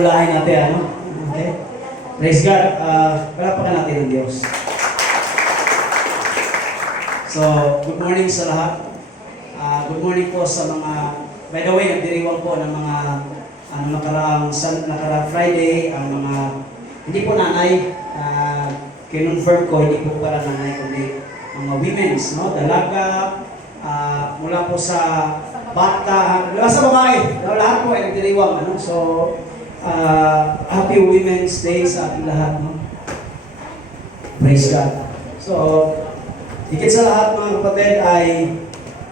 Bulahin natin, ano? Okay? Praise God. Palapakan natin ang Diyos. So, good morning sa lahat. Good morning po sa mga, by the way, nagdiriwang po ng mga nakaraang Friday, ang mga, hindi po nanay, kinonfirm ko, hindi po para nanay, kundi mga women's, no? Dalaga, mula po sa bata, sa babae, lahat po ay nagdiriwang, ano? So, happy Women's Day sa ating lahat, no? Praise God. So, higit sa lahat mga kapatid ay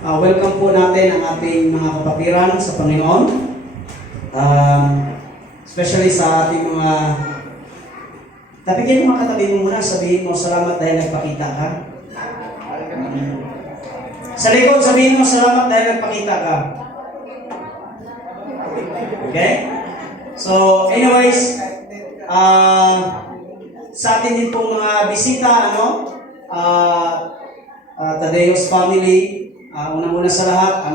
welcome po natin ang ating mga kapatiran sa Panginoon. Especially sa ating mga tapigin mo mga katabi mo muna, sabihin mo salamat dahil nagpakita ka. Sa likod, sabihin mo salamat dahil nagpakita ka. Okay? So, anyways, sa atin din pong mga bisita, Tadeo's family, unang-una sa lahat,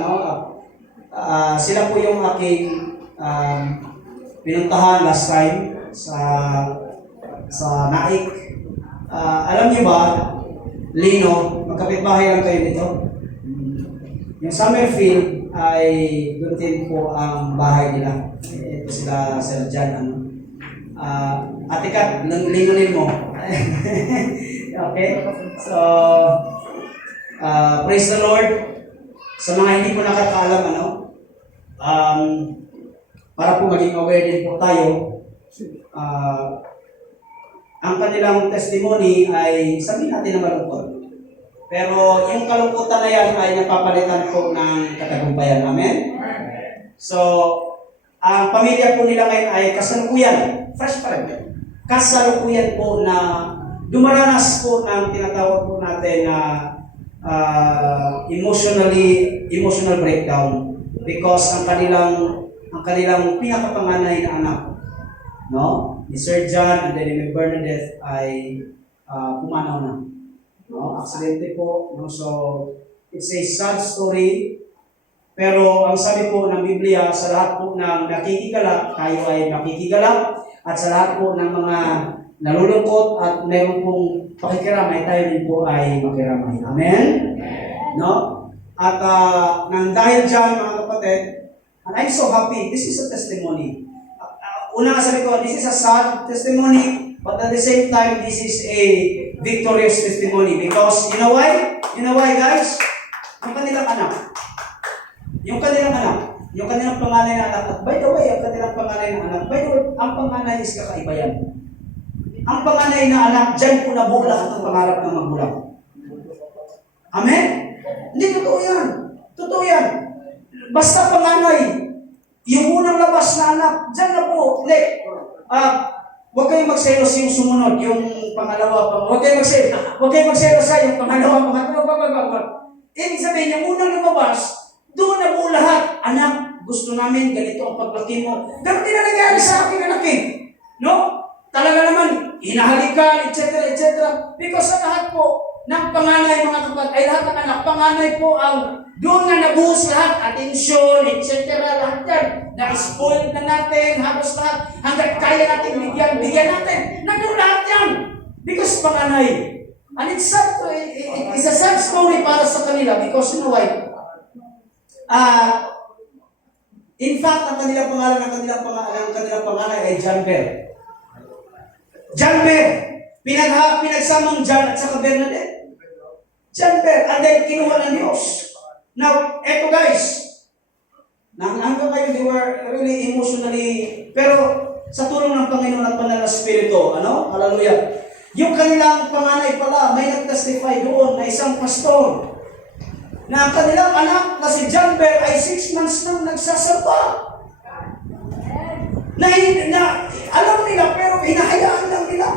sila po yung aking pinuntahan last time sa Naik. Alam niyo ba, Lino, magkapitbahay lang kayo dito. Yung Summerfield ay doon din po ang bahay nila. Ito sila Sir Jan. Ate Kat, lingunin mo. Okay? So, praise the Lord. Sa mga hindi po nakakaalam, para po maging aware din po tayo, ang kanilang testimony ay sabihin natin na malungkot. Pero yung kalungkutan na yan ay napapalitan po ng katagumpayan. Amen? So, ang pamilya po nila ngayon ay kasalukuyan, fresh pa rin. Kasalukuyan po na dumaranas po ng tinatawag po natin na emotional breakdown because ang kanilang pinakapanganay na anak, no? Ni Sir John and then ni Bernadette ay pumanaw na. No? Aksidente po, no? So it's a sad story. Pero ang sabi po ng Biblia, sa lahat po ng nakikigalak, tayo ay makikigalak. At sa lahat po ng mga nalulungkot at meron pong pakikiramay, tayo din po ay makiramay. Amen? No? At dahil dyan, mga kapatid, and I'm so happy, this is a testimony. Una nga sabi ko, this is a sad testimony, but at the same time, this is a victorious testimony. Because, you know why? You know why, guys? Yung kanilang anak. Yung kanilang panganay na anak. At by the way, ang kanilang panganay na anak, by the way, ang panganay is kakaiba yan. Ang panganay na anak, dyan po nabuo lahat ng pangarap ng magulang. Amen? Hindi, totoo yan. Totoo yan. Basta panganay, yung unang labas na anak, dyan na po. Huwag kayong magselos yung sumunod, yung pangalawa. Huwag kayong magselos sa yung pangalawa, pangatlo. Ibig sabihin, yung unang lumabas, doon na po lahat. Anak, gusto namin, ganito ang paglaki mo. Ganun din na nangyari sa aking anak eh. No? Talaga naman, hinahalikan, etc. Because sa lahat po ng panganay, mga kapatid, ay lahat ng anak, panganay po ang doon na nabuhos lahat, atensyon, etc. Lahat yan. Na-spoil na natin, halos lahat. Hanggang kaya natin bigyan natin. Nandun lahat yan. Because panganay. And it's a sad story para sa kanila because you know why? In fact, ang kanilang pangalan ay John Bear. John Bear. Pinagsamang John at saka Bernadette. John Bear. And then kinuha ng Diyos. Now, eto guys. Hanggang kayo, they were really emotionally, pero sa tulong ng Panginoon at Banal na Espiritu, Hallelujah. Yung kanilang panganay pala, may nag-testify doon na isang pastor na ang kanilang anak na si John Bear ay 6 months nang nagsasamba. Na alam nila pero hinahayaan lang nila.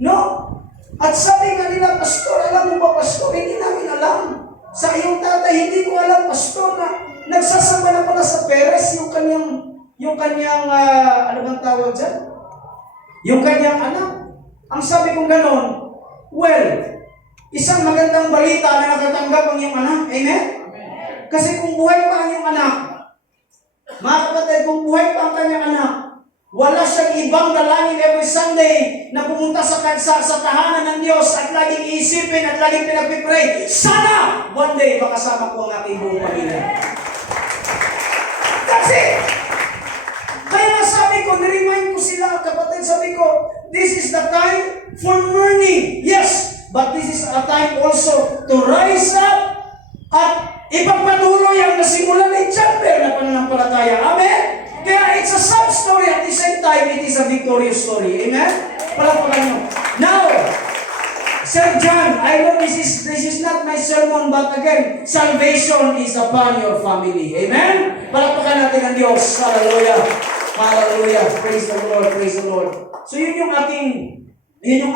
No? At sabi nga nila, pastor, alam mo ba pastor, hindi namin alam. Sa iyong tatay, hindi ko alam pastor na nagsasamba na pala sa Perez yung kanyang ano bang tawag dyan? Yung kanyang anak. Ang sabi kong ganon, well, isang magandang balita na nakatanggap ang iyong anak. Amen? Kasi kung buhay pa ang iyong anak, mga kapatid, kung buhay pa ang kanyang anak, Wala siyang ibang dalangin every Sunday na pumunta sa tahanan ng Diyos at laging iisipin at laging pinagpipray, sana one day makasama ko ang aking buong pamilya. That's it! Kaya nga sabi ko, niremind ko sila, kapatid, sabi ko, this is the time for mourning. Yes, but this is a time also to rise up at ipagpatuloy ang nasimulan ni Chamber na pananampalataya. Amen? Kaya it's a sad story at the same time, it is a victorious story. Amen? Palakpakan nyo. Now, Sir John, I know this is not my sermon, but again, salvation is upon your family. Amen? Palakpakan natin ang Diyos. Hallelujah. Hallelujah. Praise the Lord. Praise the Lord. So yun yung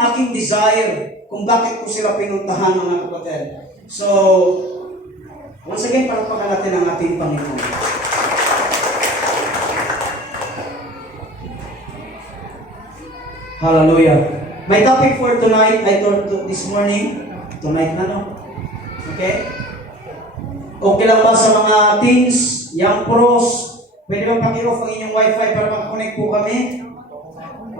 aking desire kung bakit ko sila pinuntahan, mga kapatid. So, once again, palakpakan natin ang ating Panginoon. Hallelujah. My topic for tonight, I thought this morning, tonight na, no? Okay? Okay lang ba sa mga teens, young pros, pwede ba paki-off ang inyong wifi para makakonect po kami?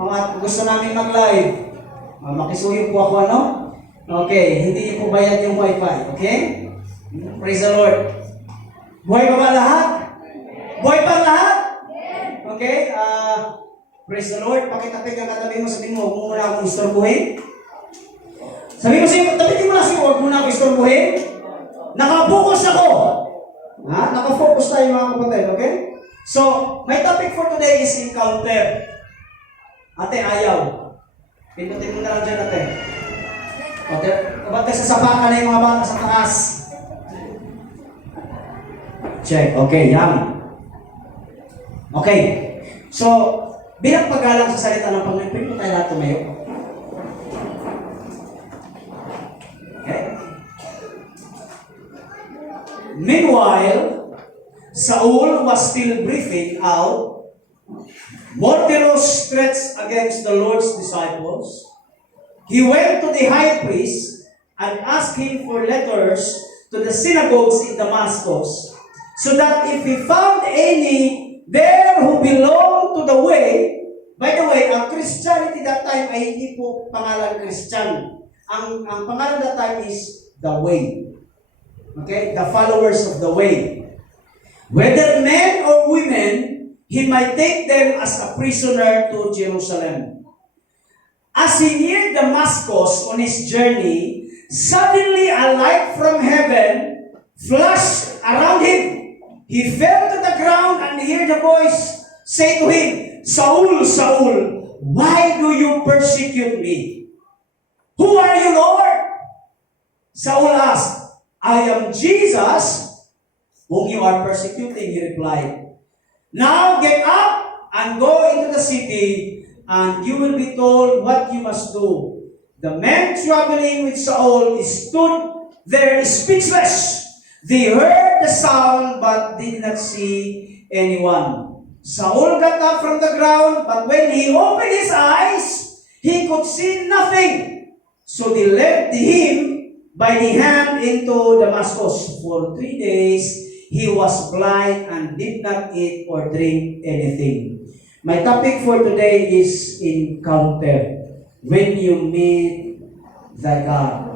At gusto namin mag-live. Makisuyo po ako, ano? Okay, hindi niyo po bayad yung wifi, okay? Praise the Lord. Buhay pa ba lahat? Buhay pa lahat? Okay, praise the Lord. Pakitapik ang katabi mo, sabihin mo, huwag mo muna akong istorbuhin. Sabihin mo siya, tabitin mo na siya, huwag muna akong istorbuhin. Nakapokus ako. Nakafocus tayo, mga kapatid, okay? So, my topic for today is encounter. Ate, ayaw. Pindutin mo na lang dyan, ate. Kapatid, sasapakan na yung mga bata sa taas. Check. Okay, yan. Okay. So, bilang paggalang sa salita ng Panginoon, pwede po tayo lahat tumayo. Okay. Meanwhile, Saul was still breathing out. Murderous threats against the Lord's disciples. He went to the high priest and asked him for letters to the synagogues in Damascus, so that if he found any there who belonged to the way. By the way, ang Christianity that time ay hindi po pangalan Christian. Ang pangalan that time is the way. Okay? The followers of the way. Whether men or women, he might take them as a prisoner to Jerusalem. As he neared Damascus on his journey, suddenly a light from heaven flashed around him. He fell to the ground and heard a voice say to him, Saul, Saul, why do you persecute me? Who are you, Lord? Saul asked, I am Jesus, whom you are persecuting, he replied. Now get up and go into the city, and you will be told what you must do. The men traveling with Saul stood there speechless. They heard the sound but did not see anyone. Saul got up from the ground, but when he opened his eyes, he could see nothing. So they led him by the hand into Damascus. For 3 days, he was blind and did not eat or drink anything. My topic for today is encounter. When you meet the God.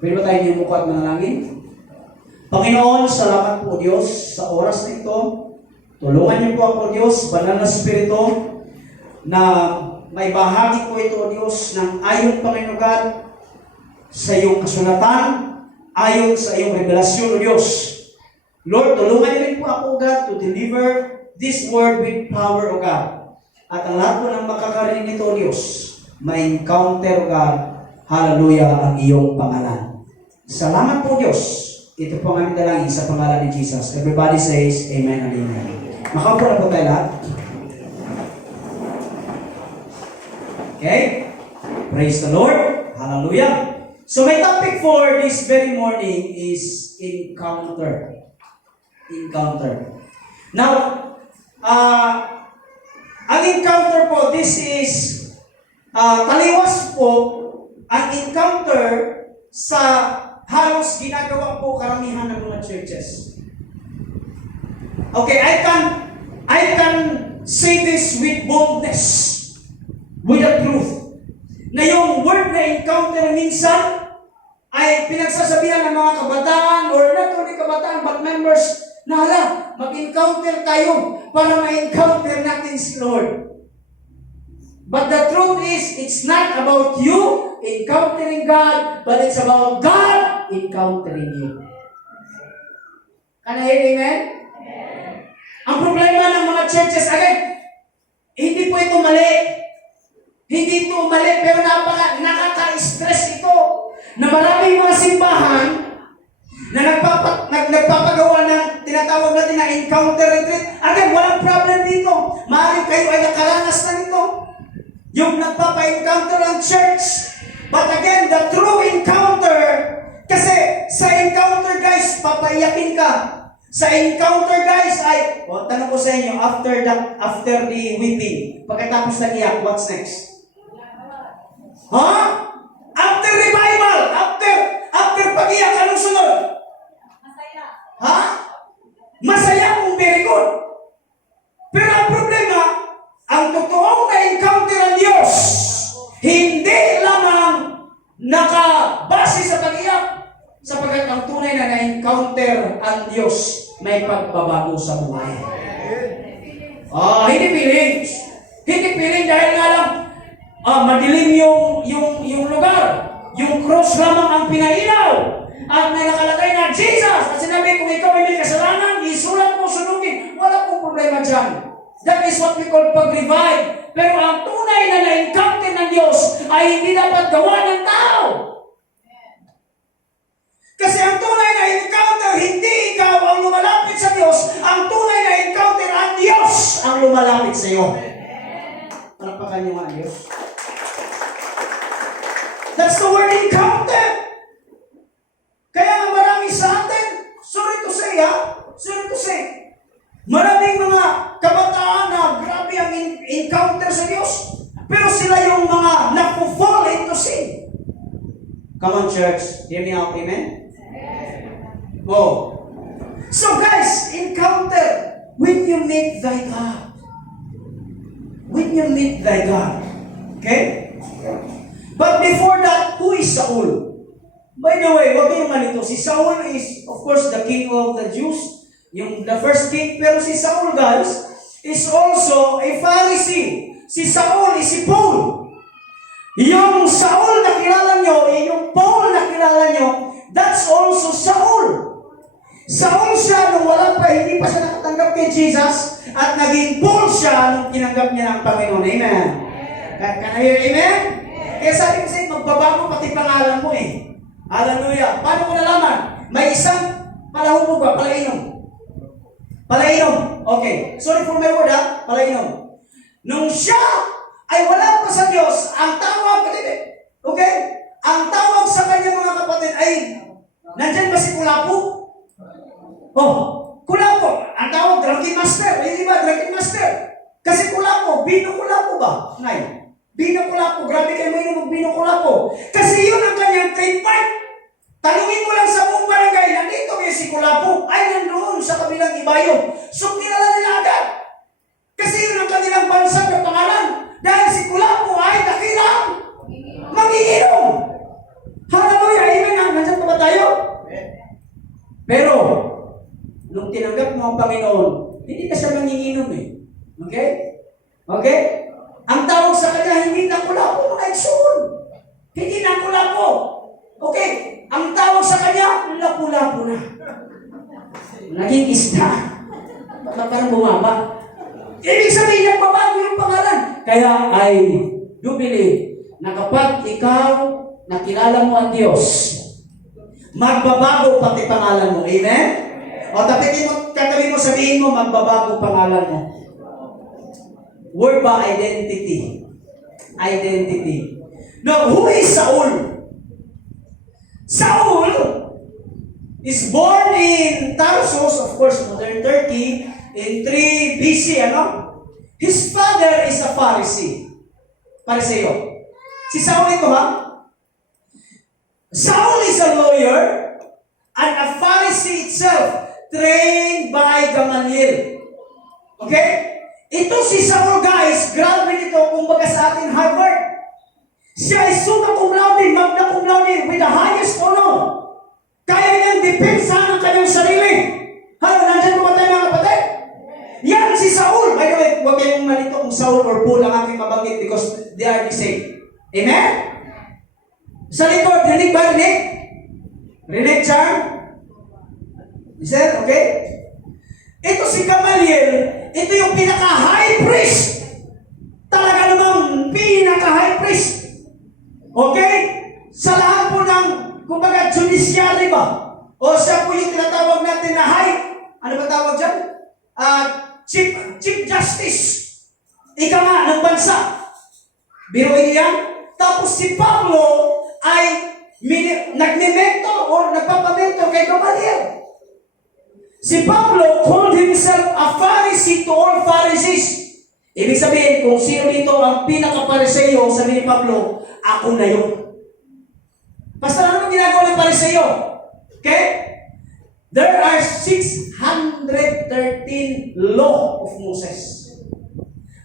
Pwede ba tayo niyumukat ng langit? Panginoon, salamat po Diyos sa oras na ito. Tulungan niyo po ako Diyos, banal na Espiritu, na may bahagi po ito Diyos ng ayon Panginoon God sa iyong kasulatan, ayon sa iyong revelasyon o Diyos. Lord, tulungan niyo rin po ako God to deliver this word with power o God. At ang lahat po ng makakarinig nito o Diyos, may encounter o God, hallelujah, ang iyong pangalan. Salamat po Diyos. Ito po ang aming dalangin sa pangalan ni Jesus. Everybody says, Amen and Amen. Makaupo na po tayo lahat. Okay? Praise the Lord. Hallelujah. So my topic for this very morning is encounter. Encounter. Now, ang encounter po, this is taliwas po ang encounter sa halos ginagawa po karamihan ng mga churches. Okay, I can say this with boldness, with the truth. Na yung word na encounter minsan ay pinagsasabihan ng mga kabataan or not only kabataan but members na hala, mag-encounter tayo para ma-encounter natin si Lord. But the truth is, it's not about you encountering God, but it's about God encountering you. Can I hear amen? Ang problema ng mga churches, again, hindi po ito mali. Hindi ito mali, pero nakaka-stress ito na maraming mga simbahan na nagpapagawa ng tinatawag natin na encounter retreat. Again, walang problem dito. Maaaring kayo ay nakaranas na nito. Yung nagpapa-encounter ang church. But again, the true encounter, kasi sa encounter guys, papaiyakin ka. Sa encounter guys ay, tanong ko sa inyo, after the weeping, pagkatapos ng iyak, what's next? After revival, after pag-iyak, anong sunod? Masaya kung very good. Pero ang problema, ang totoong na-encounter ang Diyos, hindi lamang nakabase sa pag-iyak, sapagkat ang tunay na na-encounter ang Diyos, may pagbabago sa buhay. Hindi feelings. Hindi feeling dahil nga lang madilim yung lugar. Yung cross lamang ang pinailaw. At may nakalagay na Jesus. At sinabi, kung ikaw ay may kasalanan, isulat mo, sunugin. Wala pong problema dyan. That is what we call pag-revive. Pero ang tunay na na-encounter ng Diyos ay hindi dapat gawa ng tao. Kasi ang tunay na encounter, hindi ikaw ang lumalapit sa Diyos. Ang tunay na encounter, ang Diyos ang lumalapit sa iyo. Palapakan niyo nga ang Diyos. That's the word encounter. Kaya nga marami sa atin, sorry to say, maraming mga kabataan na grabe ang encounter sa Diyos, pero sila yung mga napo-fall into sin. Come on church, hear me out, amen? So guys, encounter when you meet thy God. When you meet thy God. Okay? But before that, who is Saul? By the way, wag kayong malito. Si Saul is, of course, the king of the Jews. The first king. Pero si Saul, guys, is also a Pharisee. Si Saul is si Paul. Yung Saul na kilala nyo, yung Paul na kilala nyo, that's also Saul. Saul siya nung hindi pa siya nakatanggap kay Jesus, at naging Paul siya nung tinanggap niya ng Panginoon. Amen? Can I hear amen? Kaya sabi ko sa'yo, magbabago pati pangalan mo eh. Hallelujah. Paano ko nalaman? May isang palahubog ba? Palainom. Okay. Sorry for my word palainom. Nung siya ay wala pa sa Diyos, ang tawag, okay? Ang tawag sa kanya mga kapatid ay, nandyan ba si Kulapo? Kulapo. Ang tawag, Drunken Master. Hindi ba, Drunken Master? Kasi Kulapo, Bino Kulapo ba? Nay. Bino Kulapo. Grabe kayo mo yung Bino Kulapo. Kasi yun ang kanyang trademark. Tanungin mo lang sa buong barangay, nandito kayo si Kulapo. Ay, nandoon sa kabilang ibayo. So, kilala nila agad. Kasi yun ang kanilang bansag na pangalan. Dahil si Kulapo ay dakilang manginginom. Hallelujah. Amen. Nandiyan pa ba tayo? Pero, nung tinanggap mo ang Panginoon, hindi ka siya manginginom eh. Okay? Okay? Ang tawag sa kanya, hindi na Kulapo, mga ekson. Hindi na Kulapo. Okay? Ang tawag sa kanya, lapu-lapu na. Naging isda. Baka parang bumaba. Ibig sabihin, nagbabago yung pangalan. Kaya I do believe na kapag ikaw nakilala mo ang Diyos, magbabago pati pangalan mo. Amen? O tatabi mo, sabihin mo, magbabago pangalan mo. Word ba? Identity. Identity. Now, who is Saul? Saul is born in Tarsus, of course, modern Turkey, in 3 BC, His father is a Pharisee. Pariseo. Si Saul ito, Saul is a lawyer and a Pharisee itself, trained by Gamaliel. Okay? Ito si Saul, guys, grabe nito, kumbaga sa atin Harvard. Siya ay summa cum laude, magna cum laude, with the highest honor. Kaya niyang depensahan ang kanyang sarili. Halo, nandiyan mo ba tayo mga kapatid? Yan si Saul. By the way, huwag kayong malito kung Saul or Paul ang aking mabanggit because they are the same. Amen? Sa likod, rinig ba? Rinig? Rinig, Char? Is that okay? Ito si Gamaliel, ito yung pinaka-high priest. Talaga namang pinaka-high priest. Okay? Sa lahat po ng, kumbaga, judiciary ba? O siya po yung tinatawag natin na high, ano ba tawag dyan? Chief Justice. Ika nga ng bansa. Biruin niyo yan? Tapos si Pablo ay nagme-mentor or nagpapamentor kay Gamaliel. Si Pablo called himself a Pharisee to all Pharisees. Ibig sabihin, kung sino dito ang pinaka-Pariseyo, sabi ni Pablo, ako na yun. Pastor, ano ginagawa ng Pariseyo? Okay? There are 613 law of Moses.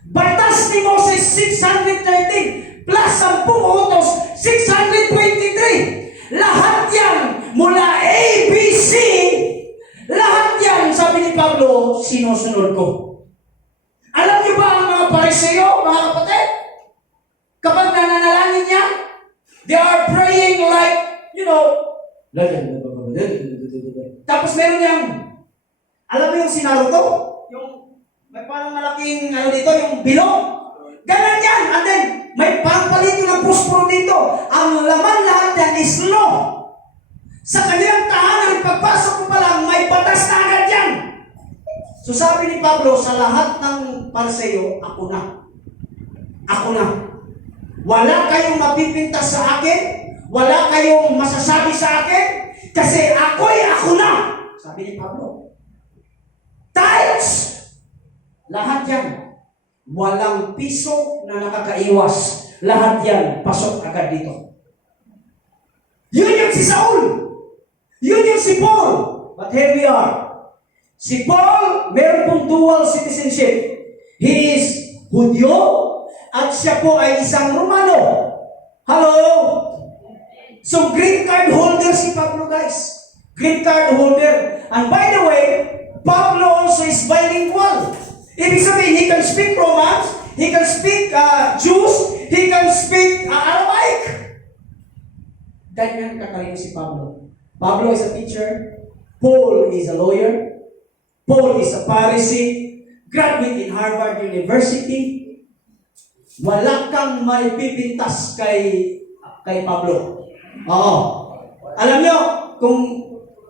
Batas ni Moses, 613. Plus 10 utos, 623. Lahat yan, mula A, B, C, lahat yan, sabi ni Pablo, sinusunod ko. Alam niyo ba ang mga Pariseyo, mga kapatid? Kapag nananalangin niya, they are praying like, tapos meron niyang, alam mo yung Naruto? Yung, may parang malaking, dito, yung bilog. Ganun yan. And then, may parang palito ng pusporo dito. Ang laman lahat yan is law. Sa kanilang tahanan, pagpasok mo pa lang, may batas na agad yan. So sabi ni Pablo, sa lahat ng Pariseyo, ako na. Ako na. Wala kayong mapipintas sa akin. Wala kayong masasabi sa akin. Kasi ako na. Sabi ni Pablo. Tiles. Lahat yan. Walang piso na nakakaiwas. Lahat yan, pasok agad dito. Yun yung si Saul. Yun yung si Paul. But here we are. Si Paul, meron pong dual citizenship. He is Hudyo at siya po ay isang Romano. Hello? So, green card holder si Pablo, guys. Green card holder. And by the way, Pablo also is bilingual. Ibig sabihin, he can speak Romance, he can speak Jews, he can speak Aramaic. Ganyan katalino si Pablo. Pablo is a teacher. Paul is a lawyer. Paul is a Pharisee, graduate in Harvard University. Wala kang maipipintas kay Pablo. Oo. Alam nyo, kung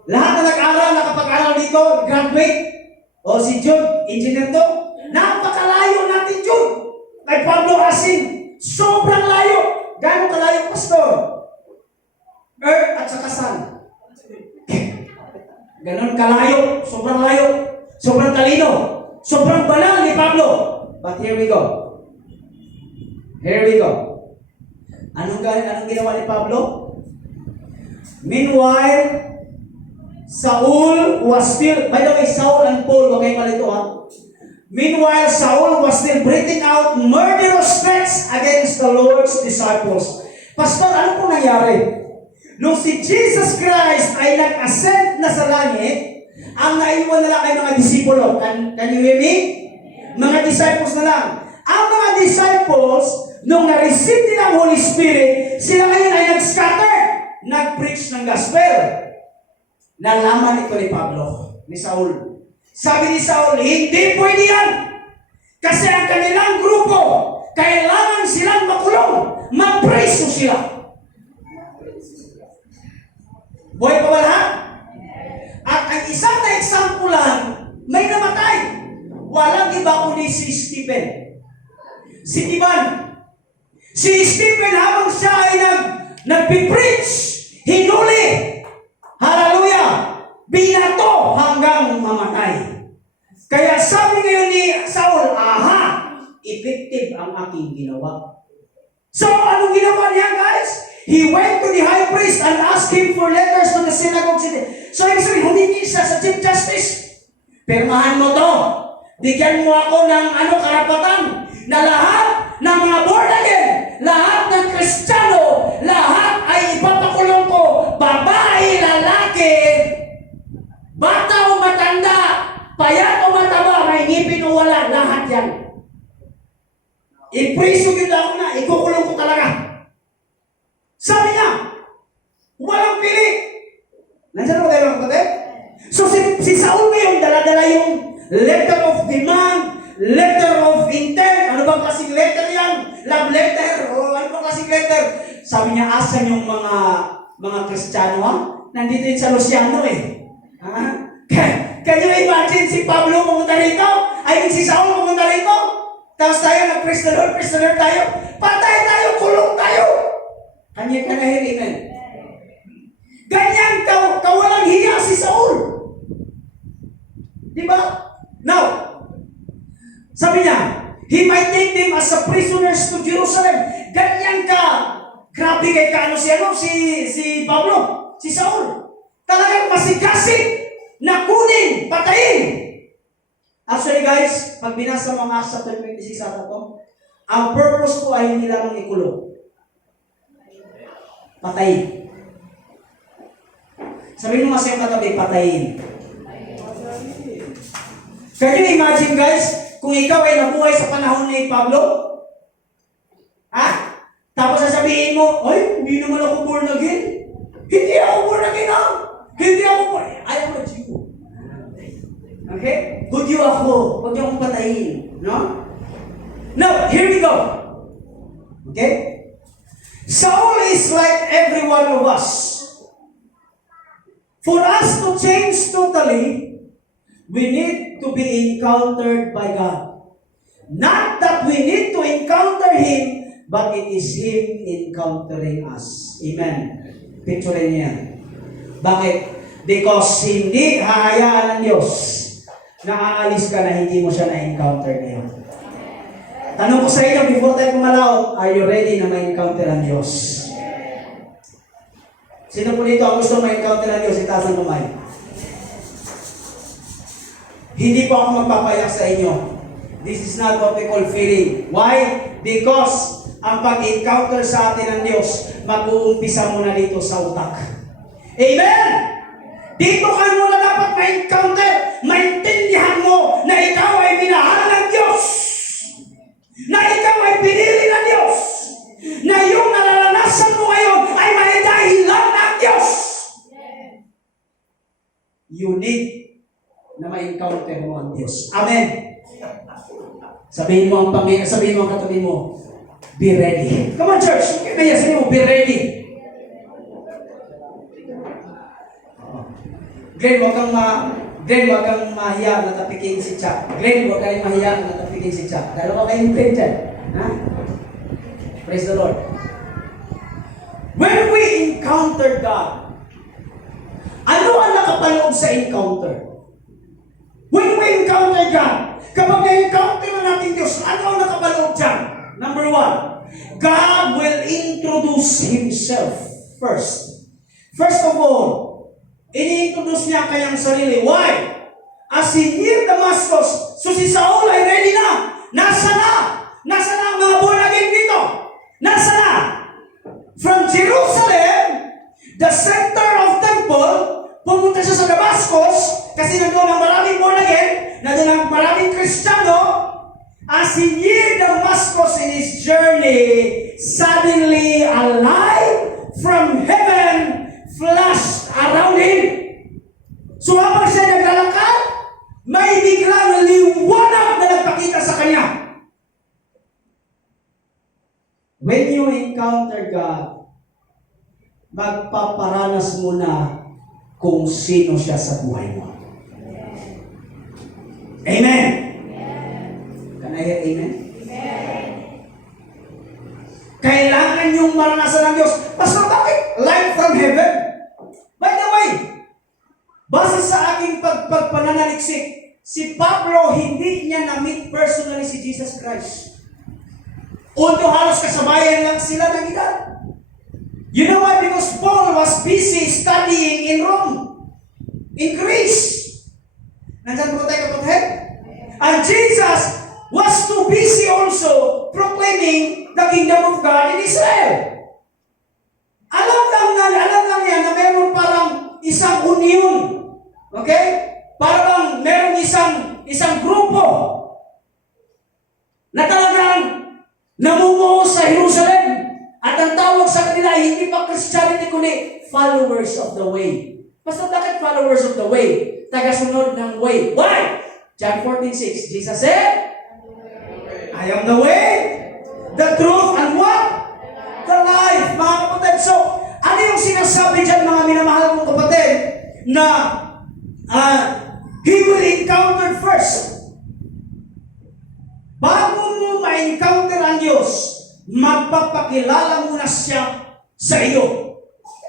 lahat na nag-aral, nakapag-aral dito, graduate, o si Jude, engineer to, napakalayo natin Jude. Kay Pablo Asin, sobrang layo. Gano'ng kalayo, Pastor? Earth at saka sun. Ganon kalayo, sobrang layo, sobrang talino, sobrang banal ni Pablo. But here we go. Here we go. Anong ginawa ni Pablo? Meanwhile, Saul was still, by the way, Saul and Paul, okay palito ha? Meanwhile, Saul was still breathing out murderous threats against the Lord's disciples. Pastor, ano po nangyari? Nung si Jesus Christ ay nag-ascend na sa langit, ang naiwan na lang ay mga disipulo. Can you hear me? Mga disciples na lang. Ang mga disciples, nung na-receive nila ang Holy Spirit, sila ngayon ay nag-scatter, nag-preach ng gospel. Nalaman ito ni Pablo, ni Saul. Sabi ni Saul, hindi pwede yan. Kasi ang kanilang grupo, kailangan silang makulong. Mag-preso sila. Buhay pa ba lahat? At ang isang na example lang, may namatay. Walang iba kundi si Stephen. Si Ivan. Si Stephen habang siya ay nagpipreach, hinuli. Hallelujah! Binato hanggang mamatay. Kaya sabi ngayon ni Saul, effective ang aking ginawa. So, anong ginawa niya, guys? He went to the high priest and asked him for letters to the synagogue city. So, ibig sabihin, humingi siya sa Chief Justice. Pirmahan mo to. Bigyan mo ako ng karapatan na lahat ng mga born again, lahat ng Kristiyano, lahat ay ipapakulong ko. Babae, lalaki, bata o matanda, payat o mataba, may ngipin o wala, lahat yan. Ipriso yun ako na, ikukulong ko talaga. Sabi niya, walang pili. Nandiyan mo tayo kapatid? So si Saul ngayon, dala-dala yung letter of demand, letter of intent. Ano bang klaseng letter yan? Love letter? O ano bang klaseng letter? Sabi niya, asan yung mga Kristiyano ha? Nandito yun sa Luciano eh. Ha? Can you imagine si Pablo pumunta rito? I mean si Saul pumunta rito? Tapos tayo nag-praise the Lord tayo. Patay tayo, kulong tayo. Kanya ka na amen. Ganyan kawalang hiya si Saul. Diba? Now, sabi niya, he might take them as a prisoners to Jerusalem. Ganyan ka. Grabe kay si Pablo, si Saul. Talagang masigasig na kunin, patayin. Actually guys, pag binasa mo ang Acts chapter 26 ata to, ang purpose ko ay hindi lamang ikulong. Patayin. Sabihin mo nga sa'yo katabi, patayin. Can you imagine guys, kung ikaw ay nabuhay sa panahon ni Pablo? Ha? Tapos sasabihin mo, ay, hindi naman ako born again. Hindi ako born again ha? Hindi ako born. I am a Jew. Okay? Hudyo ako. Huwag niyo akong patayin. No? Now, here we go. Okay? Saul is like every one of us. For us to change totally, we need to be encountered by God. Not that we need to encounter Him, but it is Him encountering us. Amen. Picturein niyo yan. Bakit? Because hindi hahayaan ng Diyos na aalis ka na hindi mo siya na-encounter ngayon. Tanong ko sa inyo, before tayo pumalaot, are you ready na ma-encounter ang Diyos? Sino po dito ang gusto ma-encounter ang Diyos? Itaas ang kamay. Hindi po ako magpapayak sa inyo. This is not what we call feeling. Why? Because ang pag-encounter sa atin ng Diyos, mag-uumpisa muna dito sa utak. Amen! Dito ka muna dapat ma-encounter. Maintindihan mo na ikaw ay minahal ng Diyos. Na ikaw ay pinili ng Diyos. Na yung nararanasan mo ngayon ay may dahilan ng Diyos. You need na ma-encounter mo ang Diyos. Amen. Sabihin mo ang katabi mo, be ready. Come on church, kaya sabihin mo, be ready. Glenn, wag kang mahiya na tapikin si Chuck. Glenn, wag kayong mahiya na tapikin si Chuck. Dalawa kayong Glenn dyan. Ha? Praise the Lord. When we encounter God, ano ang nakapaloob sa encounter? When we encounter God, kapag na-encounter na natin Diyos, ano ang nakapaloob dyan? Number one, God will introduce Himself first. First of all, ini-introduce niya kanyang sarili. Why? As he near Damascus, so si Saul ay ready na. Nasa na? Nasa na ang mga born again dito? Nasa na? From Jerusalem, the center of temple, pumunta siya sa Damascus, kasi nandun ang maraming born again, nandun ang maraming Kristiyano. As he near Damascus in his journey, suddenly a light from heaven flashed around him. So habang siya naglalakad, may biglang liwanag na nagpakita sa kanya. When you encounter God, magpaparanas mo na kung sino siya sa buhay mo. Amen? Can I hear amen? Kailangan yung maranasan ng Diyos. Pastor, bakit? Light from heaven. By the way, base sa aking pagpananaliksik, si Pablo hindi niya na-meet personally si Jesus Christ. Although halos kasabayan lang sila ng edad. You know why? Because Paul was busy studying in Rome, in Greece. Nandiyan po tayo kapatid? And bringing the kingdom of God in Israel. Alam lang yan na meron parang isang union. Okay? Parang meron isang grupo na talagang namumuo sa Jerusalem. At ang tawag sa kanila ay hindi pa Christianity kundi followers of the way. Basta bakit followers of the way? Tagasunod ng way. Why? John 14:6, Jesus said, I am the way, the truth, and what? The life. Mga kapatid, so ano yung sinasabi dyan, mga minamahal kong kapatid, na he will encounter first. Bago mo ma-encounter ang Diyos, magpapakilala muna siya sa iyo.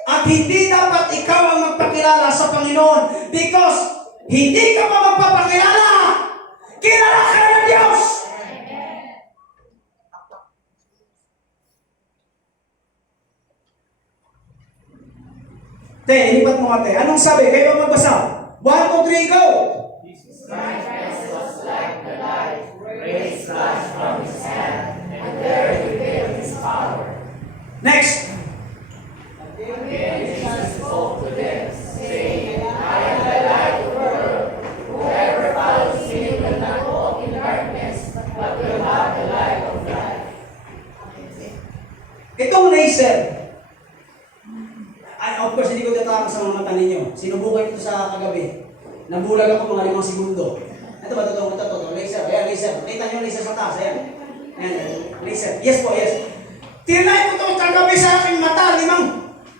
At hindi dapat ikaw ang magpakilala sa Panginoon because hindi ka pa magpapakilala. Kilala ka ng Diyos. Te, ilipat mo nga te. Anong sabi? Kayo ang magbasa. 1, 2, 3, go! Jesus Christ was like the light, rays flashed from his hand, and there revealed his power. Next. Again, Jesus spoke to them, saying, I am the light of the world. Whoever follows me will not walk in darkness, but will have the light of life. Itong laser, of course, hindi ko tatawag sa mga mata ninyo. Sinubukan ito sa kagabi. Nabulag ako mga 5 segundo. Ito ba? Totoo. Laser. Ayan, laser. Nakita nyo laser sa taas. Ayan. Ayan, laser. Yes po, yes. Tinay ko ito kagabi sa aking mata.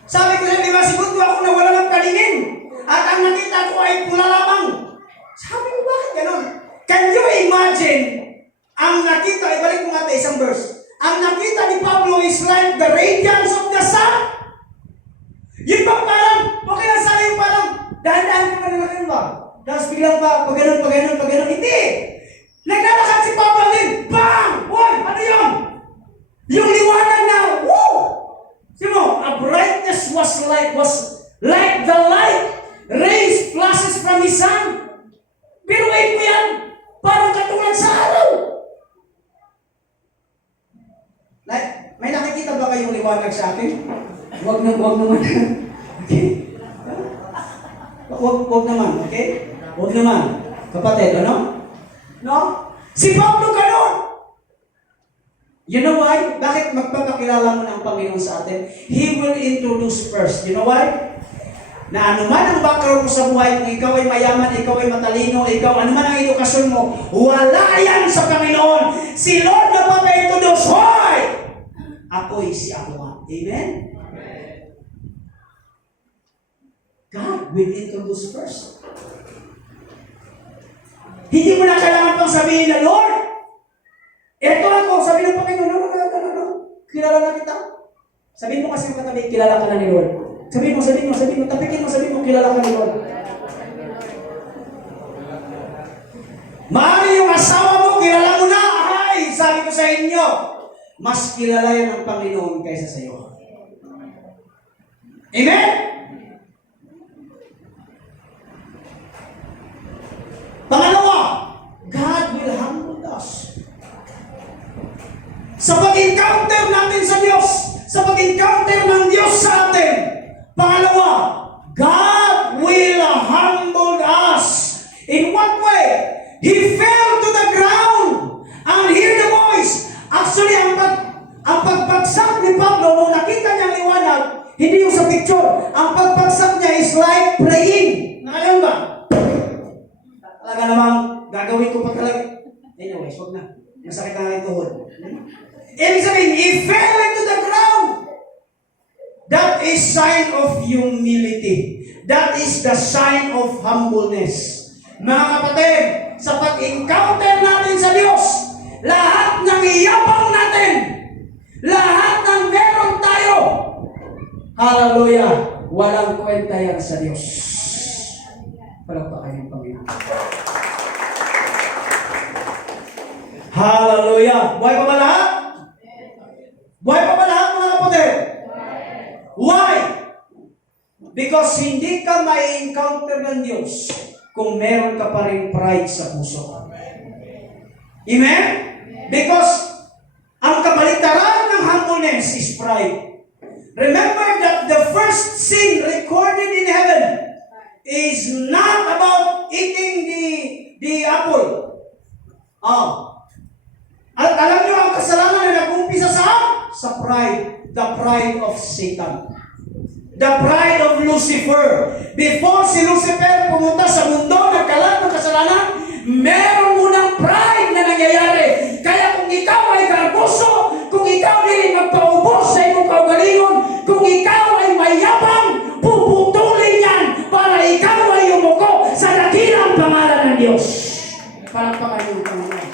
Sabi ko sa 5 segundo ako na wala ng paningin. At ang nakita ko ay pula lamang. Sabi ko, bakit ganun? Can you imagine? Ang nakita, ibalik mo nga isang verse. Ang nakita ni Pablo is like the radiance of the sun. Yun ba parang, okay lang sabi yung parang, dahan-dahan ka pa nila ba? Tapos biglang pa, pag ganun, hindi! Naglalakad si Pablo din, bang! Uy, ano yun? Yung liwanag na, woo! Sino mo, a brightness was like the light, rays flashes from his sun. Pero wait mo yan, parang katulad sa araw. May nakikita ba kayong liwanag sa akin? Wag naman. Okay? Wag naman, okay? Wag naman. Kapatid, ano? No? Si Pablo ganun! You know why? Bakit magpapakilala mo ng Panginoon sa atin? He will introduce first. You know why? Na anuman ang background mo sa buhay, kung ikaw ay mayaman, ikaw ay matalino, ikaw anuman ang edukasyon mo, wala yan sa Panginoon. Si Lord na papa-introduce, hoy! Ako'y si ako nga. Amen? God will introduce first. Hindi mo na kailangan pang sabihin na, Lord, eto ako, sabihin ng Panginoon, no, kilala na kita. Sabihin mo kasi yung katabi, kilala ka na ni Lord. Sabihin mo, tapikin mo, sabihin mo, kilala ka ni Lord. Maari yung asawa mo, kilala mo na, ay, sabi ko sa inyo, mas kilala yan ng Panginoon kaysa sa iyo. Amen? Pangalawa, God will humble us. Sa pag-encounter natin sa Diyos, sa pag-encounter ng Diyos sa atin, pangalawa, God will humble us. In what way? He fell to the ground and hear the voice. Actually, ang pagbagsak ni Pablo, nung nakita niya ang liwanag, hindi yung sa picture, ang pagbagsak niya is like praying. Nakalaman ba? Talaga namang gagawin ko pa talaga. Anyways, wag na. Masakit na ang tuhod. Ibig sabihin, he fell into the ground. That is sign of humility. That is the sign of humbleness. Mga kapatid, sa pag-encounter natin sa Diyos, lahat ng iyabang natin, lahat ng meron tayo, hallelujah, walang kwenta yan sa Diyos. Palakpakan yung Panginoon. Hallelujah. Buhay pa ba lahat? Buhay pa ba lahat, mga kapatid? Why? Because hindi ka ma-encounter ng Diyos kung meron ka pa rin pride sa puso. Amen? Because ang kabalik humbleness is pride. Remember that the first sin recorded in heaven is not about eating the apple. At alam niyo ang kasalanan na nag-umpisa saan? Sa pride. The pride of Satan. The pride of Lucifer. Before si Lucifer pumunta sa mundo, nagkalat ng kasalanan, meron munang pride na nangyayari. Kaya kung ikaw ay garboso, kung ikaw ay magpaubos sa iyong kaugalingon, kung ikaw ay mayabang, puputulin yan para ikaw ay umuko sa dakilang pangalan ng Diyos. Palakpakan niyo ang Panginoon.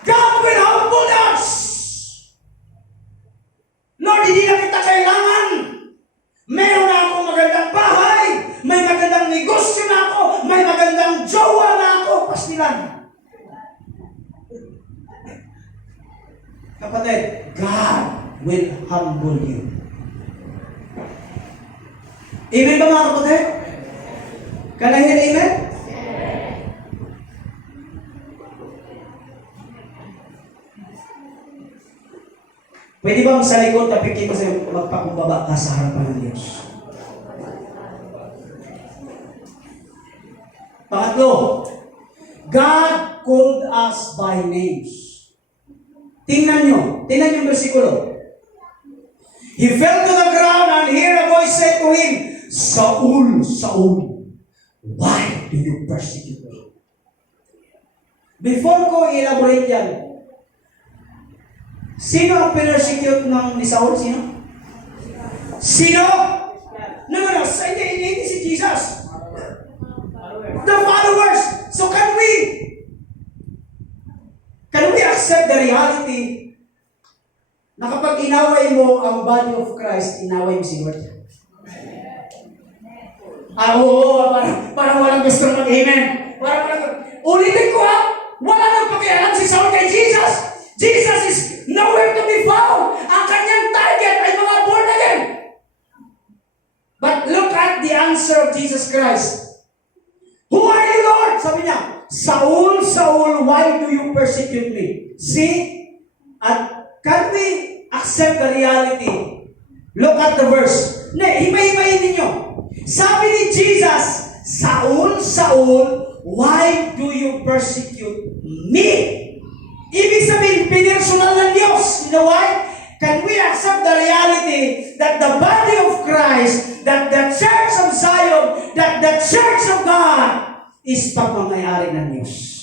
God will humble us. Lord, hindi na kita kailangan. Meron na akong magandang bahay, may magandang negosyo na ako, may magandang jowa na ako. Pastilan. Kapatid, God will humble you. Amen ba mga kapatid? Can I hear amen? Pwede bang sa likod napikit mo sa'yo magpakumbaba ka sa harapan ng Diyos? Pangatlo, God called us by names. Tingnan yung versikulo. He fell to the ground and heard a voice say to him, Saul, Saul, why do you persecute me? Before ko i-elaborate yan, sino ang persecute ni Saul? Sino? Sino? No, hindi si Jesus. The followers. So can we accept the reality na kapag inaway mo ang body of Christ, inaway mo si Lord? Oo, parang walang gusto mag-amen. Ulitin ko wala nang pakialam si Saul kay Jesus. Jesus is nowhere to be found. Ang kanyang target ay mga born again. But look at the answer of Jesus Christ. Who are you, Lord? Sabi niya, Saul, Saul, why do you persecute me? See? At can we accept the reality? Look at the verse. Himay-himayin ninyo. Sabi ni Jesus, Saul, Saul, why do you persecute me? Ibig sabihin, pinersonal ng Diyos. You know why? Can we accept the reality that the body of Christ, that the church of Zion, that the church of God is pagmamayari ng Diyos?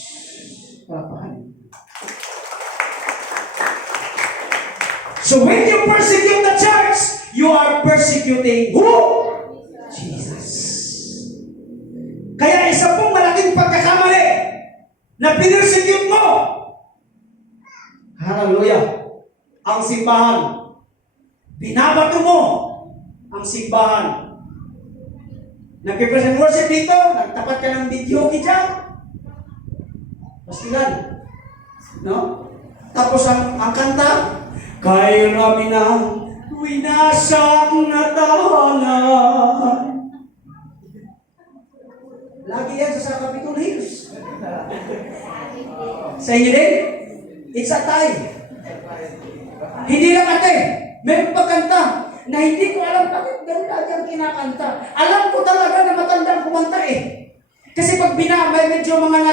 So when you persecute the church, you are persecuting who? Jesus. Kaya isa pong malaking pagkakamali na pinersecute mo. Hallelujah. Ang simbahan. Binabato mo ang simbahan. Nag-present worship dito, nagtapat ka ng video dyan. Pastilan. No? Tapos ang kanta, kay rami ng winasak na tahanan. Lagi yan sa Capitol Hills. Sa inyo din? It's a tie. Hindi lang ate, meron pa kanta na hindi ko alam bakit ganun lagi ang kinakanta. Alam ko talaga na matandang kumanta eh. Kasi pag binabay, medyo mga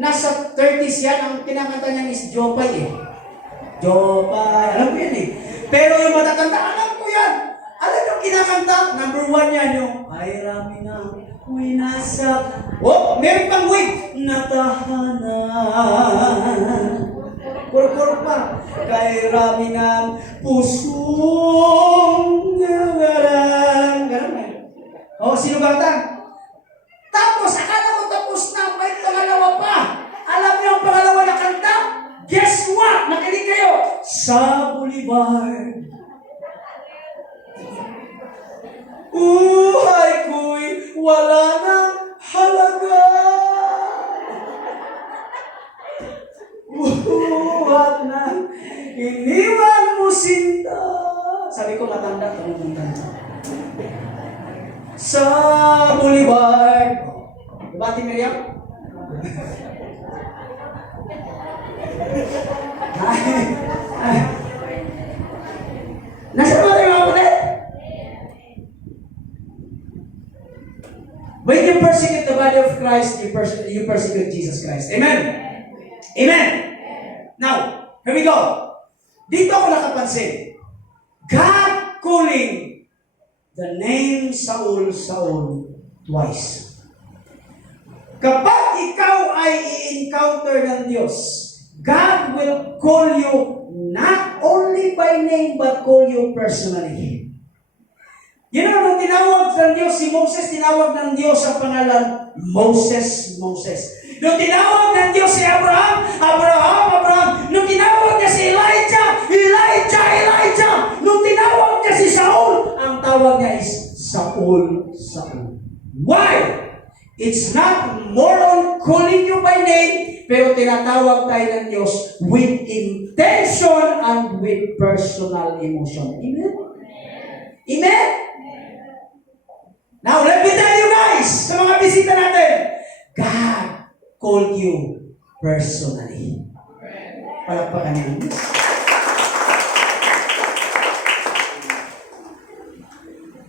nasa 30s yan, ang kinakanta niya is Jopay eh. Jopay, alam ko yan eh. Pero yung matatanda, alam ko yan. Alam yung kinakanta, number 1 yan yung, ay rami na, winasak. Oh, meron pang wait. Natahanan. Kur-kur pa. Kay rami ng pusong gawaran. Ganun eh. O, sino gata? Tapos, akala ko tapos na. May pangalawa pa. Alam niyo ang pangalawa na kanta? Guess what? Nakinig kayo. Sa Boulevard. Buhay ko'y wala nang halaga. Buhat na iniwan mo sinta. Sabi ko matanda, tumutong kanta. Sa Boulevard. Diba, Ate Miriam? Nasa ba tayo mga kapatid? When you persecute the body of Christ, you persecute Jesus Christ. Amen? Amen? Now, here we go. Dito ako nakapansin. God calling the name Saul, Saul twice. Kapag ikaw ay i-encounter ng Diyos, God will call you not only by name but call you personally. You know, nung tinawag ng Diyos si Moses, tinawag ng Diyos ang pangalan Moses, Moses. Nung tinawag ng Diyos si Abraham, Abraham, Abraham. Nung tinawag niya si Elijah, Elijah, Elijah. Nung tinawag niya si Saul, ang tawag niya is Saul, Saul. Why? It's not more on calling you by name, pero tinatawag tayo ng Diyos with intention and with personal emotion. Amen? Amen? Now, let me tell you guys, sa mga bisita natin, God called you personally. Palakpakan niyo.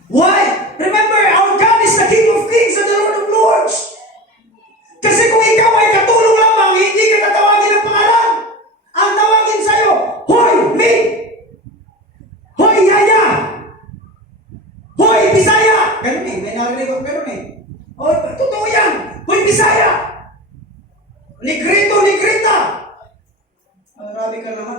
Why? Remember, our God is the King of Kings and the Lord of Lords. Kasi kung ikaw ay katulong lamang, hindi ka tatawagin ng pangalan. Ang tawagin sa'yo, Hoy, me! Hoy, Yaya! Hoy, Bisaya! Ganun eh, may narinig ako ganun eh. Hoy, totoo yan! Hoy, Bisaya! Negrito, Negrita! Marami ka naman.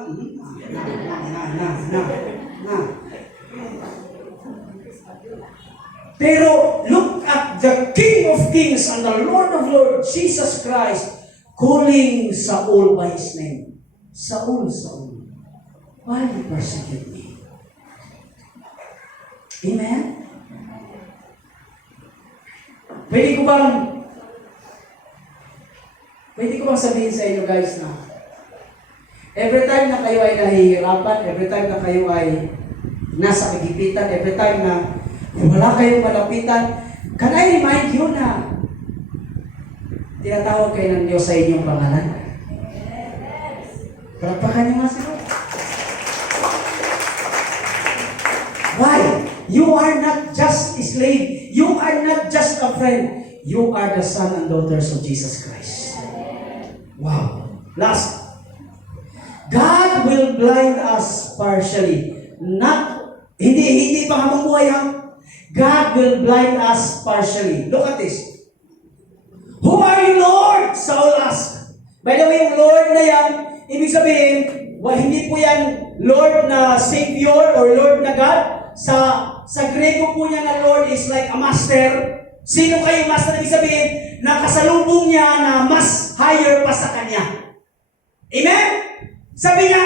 Pero look at the King of Kings and the Lord of Lords, Jesus Christ, calling Saul by his name. Saul, Saul, why you persecute me? Amen? Pwede ko bang sabihin sa inyo guys na every time na kayo ay nahihirapan, every time na kayo ay nasa kagipitan, every time na wala kayong malapitan, can I remind you na tinatawag kayo ng Diyos sa inyong pangalan? Palakpakan niyo nga sila. Why? You are not just a slave. You are not just a friend. You are the son and daughters of Jesus Christ. Wow. Last. God will blind us partially. Hindi pa habang buhay ha. God will blind us partially. Look at this. Who are you, Lord? Saul asked. By the way, yung Lord na yan, ibig sabihin, hindi po yan Lord na Savior or Lord na God. Sa Grego po niya na Lord is like a master. Sino kayo master? Ibig sabihin, nakasalubong niya na mas higher pa sa kanya. Amen? Sabi niya,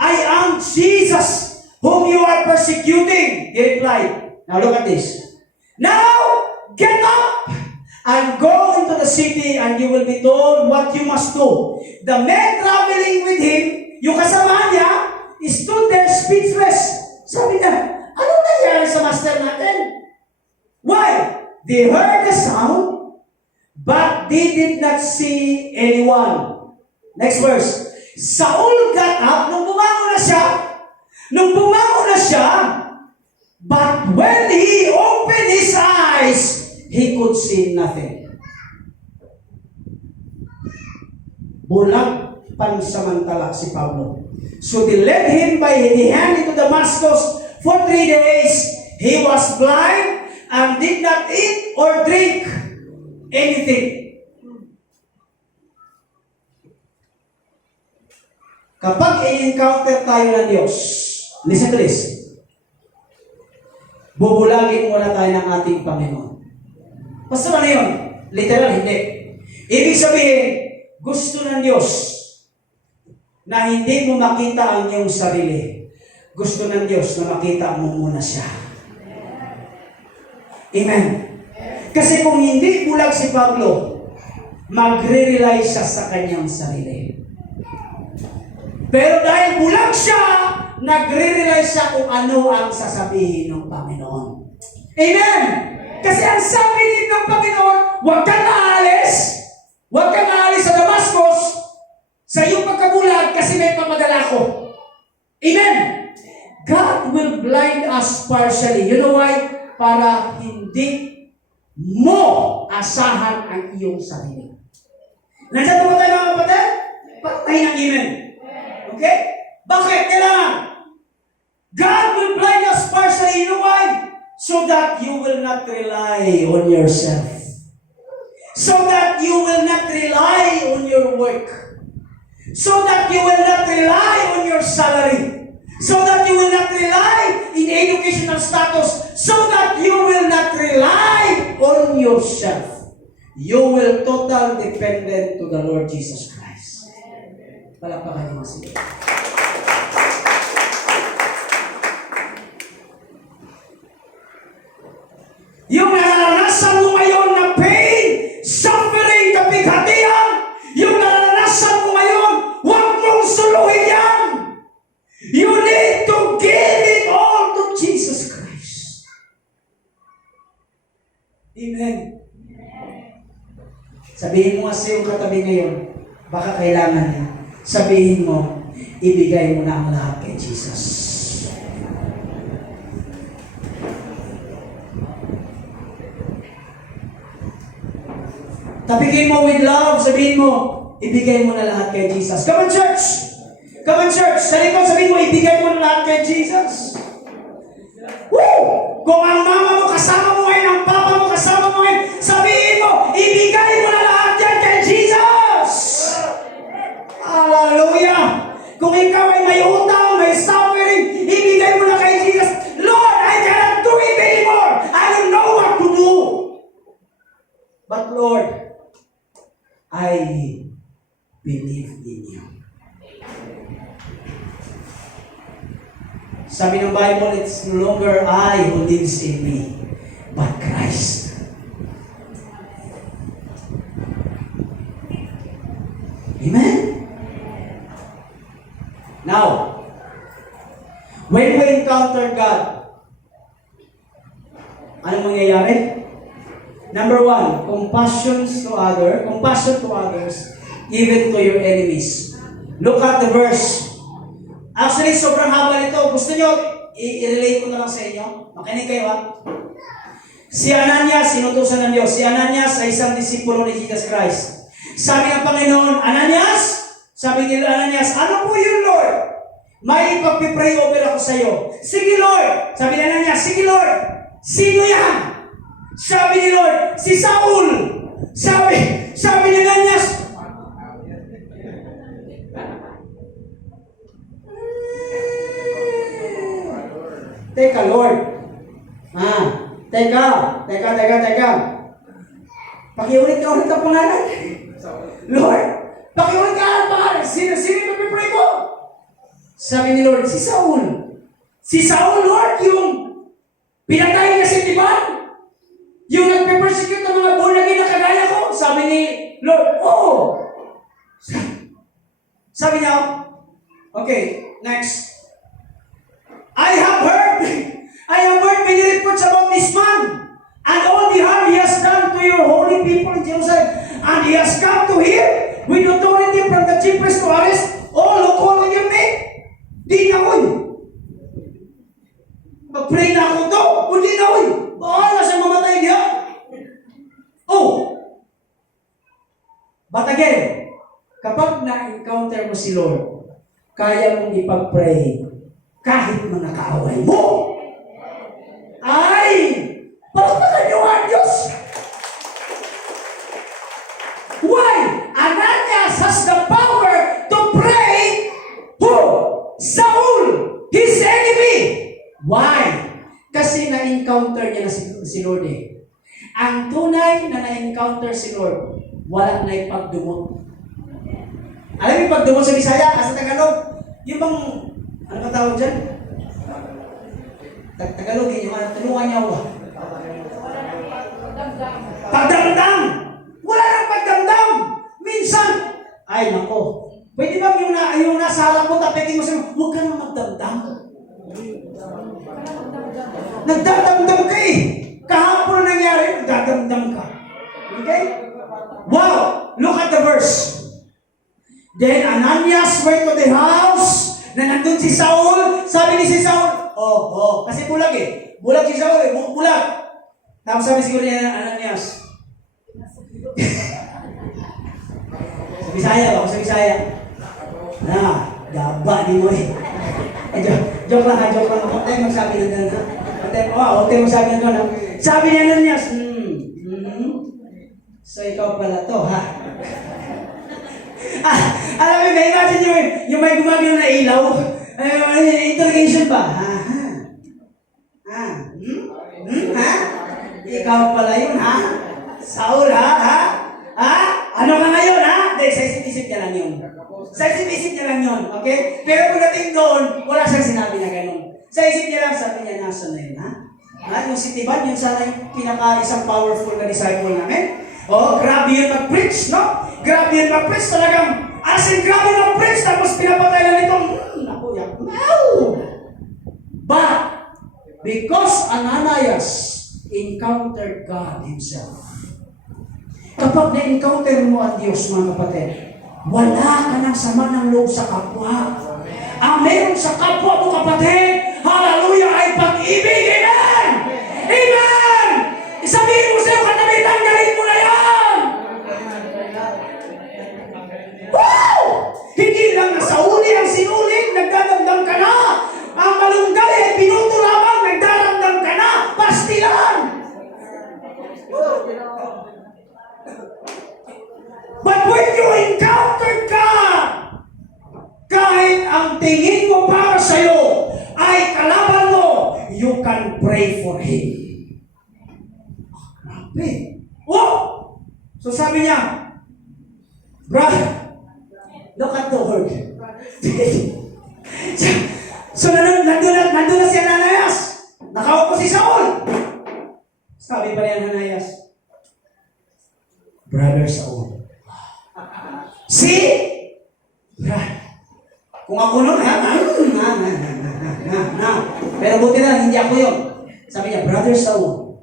I am Jesus whom you are persecuting. He replied, now look at this. Now, get up and go into the city and you will be told what you must do. The men traveling with him, yung kasama niya, stood there speechless. Sabi niya, anong nangyari sa master natin? Why? They heard the sound, but they did not see anyone. Next verse. Saul got up, nung bumangon na siya, but when he opened his eyes, he could see nothing. Bulag pansamantala si Pablo. So they led him by the hand into Damascus. For 3 days, he was blind and did not eat or drink anything. Kapag i-encounter tayo ng Diyos, listen to this. Bubulagin muna tayo ng ating Panginoon. Basta ano yun? Literal, hindi. Ibig sabihin, gusto ng Diyos na hindi mo makita ang iyong sarili. Gusto ng Diyos na makita mo muna siya. Amen. Kasi kung hindi bulag si Pablo, magre-rely siya sa kanyang sarili. Pero dahil bulag siya, nagre-rely siya kung ano ang sasabihin ng Panginoon. Amen! Kasi ang sabi din ng Panginoon, huwag kang aalis sa Damascus sa iyong pagkabulag kasi may pamadala ko. Amen! God will blind us partially. You know why? Para hindi mo asahan ang iyong sarili. Nandiyan po tayo mga kapatid? Patay ng amen. Okay? Bakit? Kailangan. God will blind us partially. You know why? So that you will not rely on yourself. So that you will not rely on your work. So that you will not rely on your salary. So that you will not rely in educational status. So that you will not rely on yourself. You will total dependent to the Lord Jesus Christ. Palakpakan niyo sila. Yung naranasan mo ngayon na pain, suffering, kapighatian, yung naranasan mo ngayon, huwag mong suluhin yan. You need to give it all to Jesus Christ. Amen. Sabihin mo sa iyong katabi ngayon, baka kailangan niya. Sabihin mo, ibigay mo na ang lahat kay Jesus. Tapigin mo with love, sabihin mo, ibigay mo na lahat kay Jesus. Come on, church! Come on, church! Sa likod, sabihin mo, ibigay mo na lahat kay Jesus. Woo! Kung ang mama mo kasama mo ngayon, ang papa mo kasama mo ngayon, sabihin mo, ibigay mo na lahat yan kay Jesus! Hallelujah! Kung ikaw ay may utang, may suffering, ibigay mo na kay Jesus. Lord, I cannot do it anymore! I don't know what to do! But Lord, I believe in you. Sabi ng Bible, it's no longer I who lives in me, but Christ. Amen? Now, when we encounter God, anong mangyayari? Number one, compassion to others, even to your enemies. Look at the verse. Actually, sobrang haba nito. Gusto nyo, i-relate ko na lang sa inyo. Makinig kayo ha. Si Ananias, sinutusan ng Diyos. Si Ananias ay isang disipulo ni Jesus Christ. Sabi ng Panginoon, Ananias, sabi ni Ananias, ano po yun, Lord? May ipag-pray over ako sa iyo. Sige, Lord. Sabi ni Ananias, sige, Lord. Sino yan? Sabi ni Lord, si Saul. Sabi ni Ananias, teka, Lord. Teka. Pakiulit ka ulit ang pangalan. Lord, pakiulit ka ang pangalan. Sino pipipray ko? Sabi ni Lord, si Saul. Si Saul, Lord, yung pinatay niya si Tiban. Yung nagpe-persecute ng mga born-again na kagaya ko. Sabi ni Lord, oo. Sabi niya, okay, next. I have heard many reports about this man and all the harm he has done to your holy people in Jerusalem. And he has come to here with authority from the chief priest to arrest all who call on your name. Di na ko yun. Mag-pray na ako to. O di na ko yun. Bahala siya mamatay niya. Oh! But again, kapag na-encounter mo si Lord, kaya mong ipag-pray kahit mga kaaway mo. Ay! Palakpakan niyo ang Diyos! Why? Ananias has the power to pray who? Saul, his enemy. Why? Kasi na-encounter niya na si Lord eh. Ang tunay na na-encounter si Lord, walang na ipagdumot. Alam mo pagdumot sa Bisaya, sa Tagalog, yung bang, ano ka tawag dyan? Tagalog yun, yung tulungan niya ako. Pagdamdam! Wala nang pagdamdam! Minsan, ay nako, pwede bang yung nasa harap mo, tapekin mo sa'yo, huwag ka nang magdamdam. Nagdadamdam ka eh. Kahapon nangyari, nagdadamdam ka. Okay? Wow! Look at the verse. Then Ananias went to the house na nandun si Saul. Sabi ni si Saul, Kasi bulag eh. Bulag si Saul eh. Bulag. Tapos sabi siguro niya, Ananias. Sa Bisaya ba? Sa Bisaya. Gaba di mo eh. Joke lang. Huwag tayo magsabi ng gano'n. Huwag tayo magsabi ng gano'n. Sabi niya Ananias, so ikaw pala to, ha? Alam mo, imagine yung may gumagano na ilaw. Interrogation ba? Ikaw pala yun, ha? Saul, ha? Ano ka ngayon, ha? Hindi, sa isip-isip niya lang yun. Sa isip-isip niya lang yun, okay? Pero pagdating doon, wala siyang sinabi na gano'n. Sa isip niya lang, sabi niya, nasa na yun, ha? Yung si Tiban, yun sana yung isang powerful na disciple namin. Grabe yun mag-preach, no? Grabe yun mag-preach, talagang, grabe mag-preach, tapos pinapatay lang itong, naku, yak, no! But, because Ananias encountered God Himself, kapag na-encounter mo ang Diyos, mga kapatid, wala ka ng sama ng loob sa kapwa. Ang meron sa kapwa mo, kapatid, hallelujah, ay pag-ibig. Amen! Amen! Isabihin mo sa'yo, katabi, tanggalin mo na yan! Wow! Hindi lang na sa uli ang sinulit, nagdadamdam ka na. Ang malunggay ay pinuto lamang, nagdaramdam ka na. Pastilan! But when you encounter God, kahit ang tingin mo para sa'yo ay kalaban mo, you can pray for Him. Grabe. So sabi niya, brother, look at the word. So nandun na si Ananias. Nakaupo si Saul. Sabi pa niya Ananias, Brother Saul. See? Kung ako nun, pero buti na, hindi ako yun. Sabi niya, Brother Saul,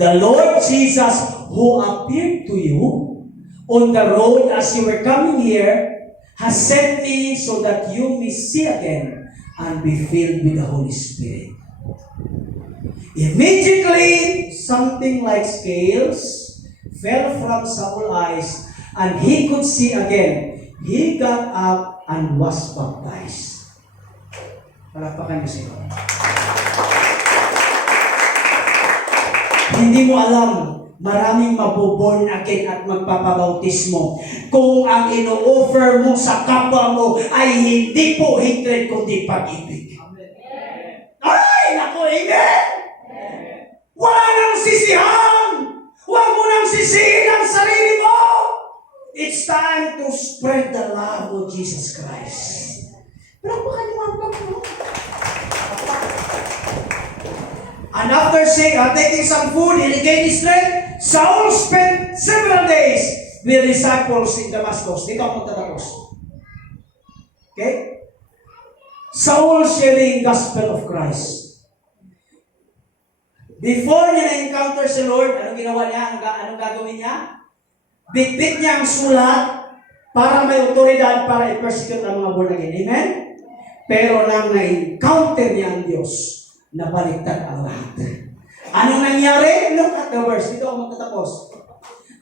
the Lord Jesus who appeared to you on the road as you were coming here has sent me so that you may see again and be filled with the Holy Spirit. Immediately, something like scales fell from Saul's eyes and he could see again. He got up and was baptized. Palakpakan niyo siya. Hindi mo alam, maraming maboborn again at magpapabautismo kung ang ino-offer mo sa kapwa mo ay hindi po hatred kundi pag-ibig. Ay, naku, amen! Wala nang sisihan! Huwag mo nang sisihin ang sarili mo! It's time to spread the love of Jesus Christ. Pero baka naman mo. And after taking some food, he regained his strength. Saul spent several days with disciples in Damascus. Dito ako magtatapos. Okay? Saul sharing gospel of Christ. Before niya na-encounter si Lord, anong ginawa niya? Anong gagawin niya? Bitbit niya ang sulat para may otoridad para i-persecute ang mga born again. Amen? Pero nang na-encounter niya ang Diyos, nabaliktad ang lahat. Anong nangyari? Look at the verse. Dito ako magtatapos.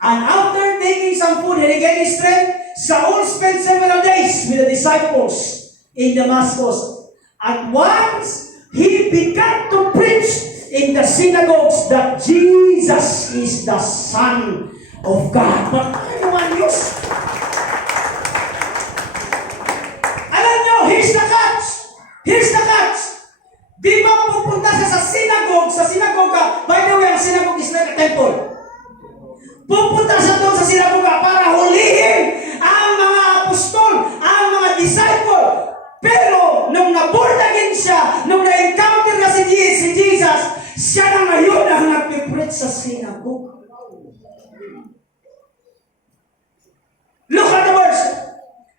And after taking some food and regained his strength, Saul spent several days with the disciples in Damascus. At once, he began to preach in the synagogues that Jesus is the Son of God. But anyone use? Alam nyo, here's the catch. Here's the catch. Di ba pupunta siya sa sinagoga, by the way, ang synagogue is like a temple. Pupunta siya doon sa sinagoga para hulihin ang mga apostol, ang mga disciple. Pero, nung na-born again siya, nung na-encounter na si Jesus, siya na ngayon ang nag-preach sa sinagoga. Look at the verse.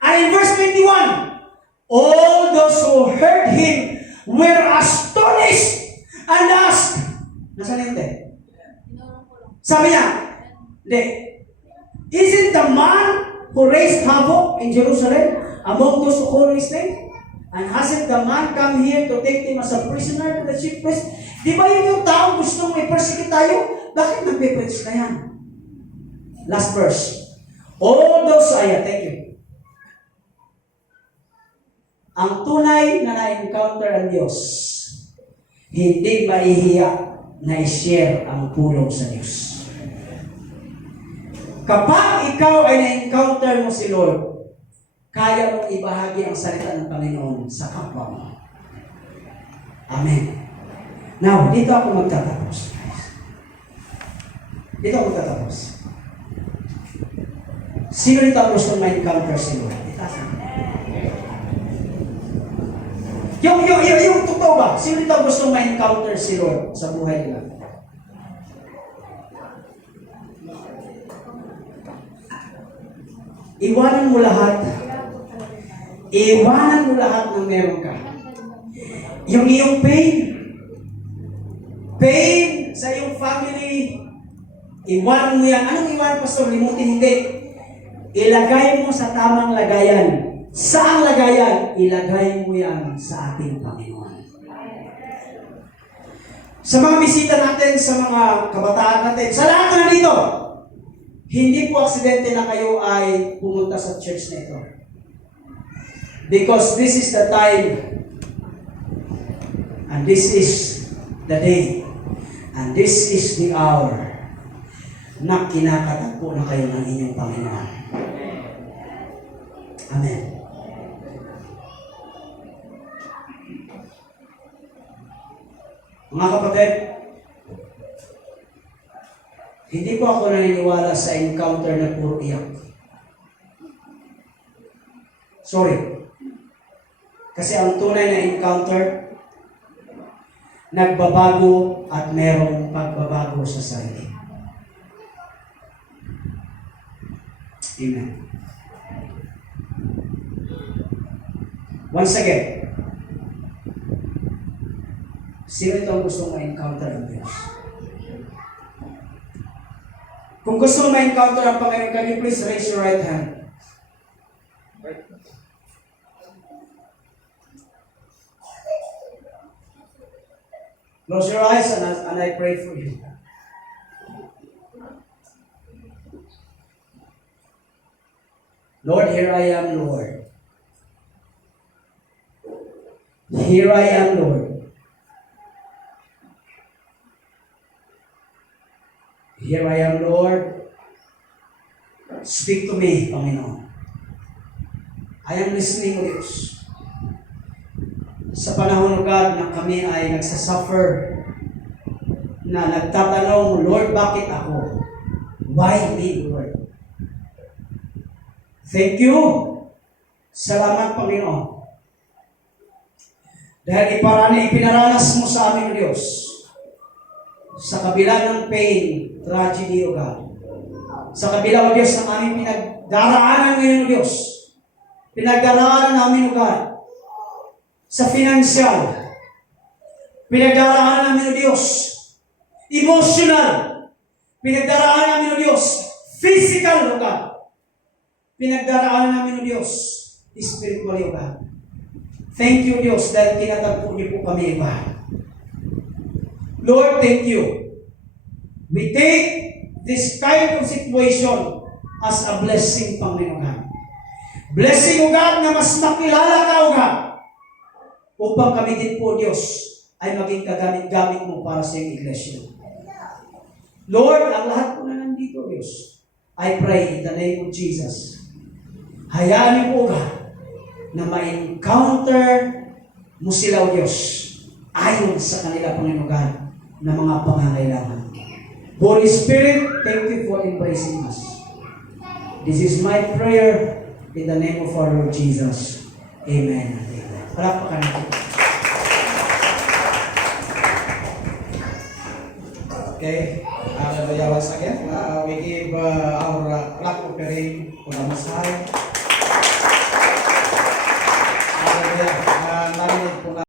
And in verse 21, all those who heard him were astonished and asked, nasaan hindi? Sabi niya, isn't the man who raised havoc in Jerusalem among those who call his name? And hasn't the man come here to take him as a prisoner to the chief priest? Di ba yun yung taong gusto mong i-persecute tayo? Bakit nagpe-preach na yan? Last verse. All those, thank you. Ang tunay na na-encounter ang Diyos, hindi maihiya na i-share ang pulong sa Diyos. Kapag ikaw ay na-encounter mo si Lord, kaya mong ibahagi ang salita ng Panginoon sa kapwa mo. Amen. Now, dito ako magtatapos. Dito ako magtatapos. Sino dito ang gusto ma-encounter si Lord? Itasan. Yung totoo ba? Sino dito ang gusto ma-encounter si Lord sa buhay nila? Iwanan mo lahat. Iwanan mo lahat ng meron ka. Yung iyong pain sa iyong family, iwanan mo yan. Anong iwanan, Pastor? Limutin, hindi. Ilagay mo sa tamang lagayan. Saang lagayan? Ilagay mo yan sa ating Panginoon. Sa mga bisita natin, sa mga kabataan natin, sa lahat na dito, hindi po aksidente na kayo ay pumunta sa church na ito. Because this is the time, and this is the day, and this is the hour na kinakatagpo na kayo ng inyong Panginoon. Amen. Mga kapatid, hindi po ako naniniwala sa encounter na puro iyak. Sorry. Kasi ang tunay na encounter, nagbabago at merong pagbabago sa sarili. Amen. Once again, sino ito ang gusto ma-encounter ang Diyos? Kung gusto ma-encounter ang Panginoon, can you please raise your right hand? Close your eyes and I pray for you. Lord, here I am, Lord. Here I am, Lord. Here I am, Lord. Speak to me, Panginoon. I am listening, O Diyos. Sa panahon, God, na kami ay nagsasuffer, na nagtatanong, Lord, bakit ako? Why me, Lord? Thank you. Salamat, Panginoon. Dahil ipinaranas mo sa amin, O Diyos, sa kabila ng pain, tragedy, O God. Sa kabila, O Diyos, ng aming pinagdaraanan ngayon, O Diyos. Pinagdaraanan namin, O God, sa financial. Pinagdaraanan namin, O Diyos, emotional. Pinagdaraanan namin, O Diyos, physical, O God. Pinagdaraanan namin, O Diyos, spiritual, O God. Thank you, Diyos, dahil tinatagpo niyo po kami, O God. Lord, thank you. We take this kind of situation as a blessing, Panginoon. Blessing, O God, na mas makilala ka, O God, upang kami din po, Diyos, ay maging kagamit-gamit mo para sa iyong iglesia. Lord, ang lahat po na nandito, Diyos, I pray in the name of Jesus. Hayaan niyo po, God, na ma-encounter mo sila, O Diyos, ayon sa kanila, Panginoon God, na mga pangangailangan. Holy Spirit, thank you for embracing us. This is my prayer in the name of our Lord Jesus. Amen. Palakpakan natin. Okay, hallelujah once again. We give our clap offering to the Most High.